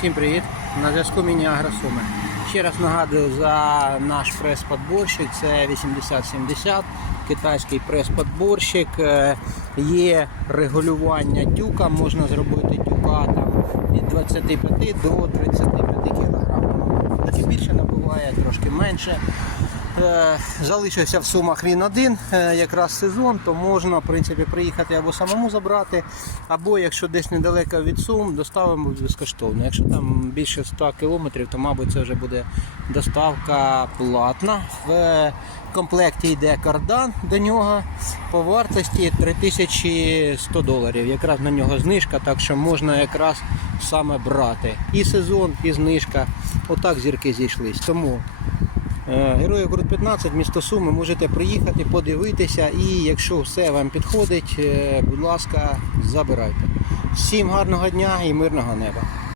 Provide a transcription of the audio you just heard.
Всім привіт! На зв'язку міні Агросуми. Ще раз нагадую за наш прес-подборщик. Це 8070, китайський прес-подборщик. Е, Є регулювання тюка, можна зробити тюка там від 25 до 35 кг. Трошки більше набуває, трошки менше. Е, Залишився в сумах він один, е, якраз сезон, то можна в принципі приїхати або самому забрати, або якщо десь недалеко від сум, доставимо безкоштовно. Якщо там більше 100 кілометрів, то мабуть це вже буде доставка платна. В комплекті йде кардан до нього по вартості 3100 доларів. Якраз на нього знижка, так що можна якраз саме брати. І сезон, і знижка. Отак зірки зійшлись. Тому Героїв Груд 15, місто Суми, можете приїхати, подивитися і якщо все вам підходить, е, будь ласка, забирайте. Всім гарного дня і мирного неба.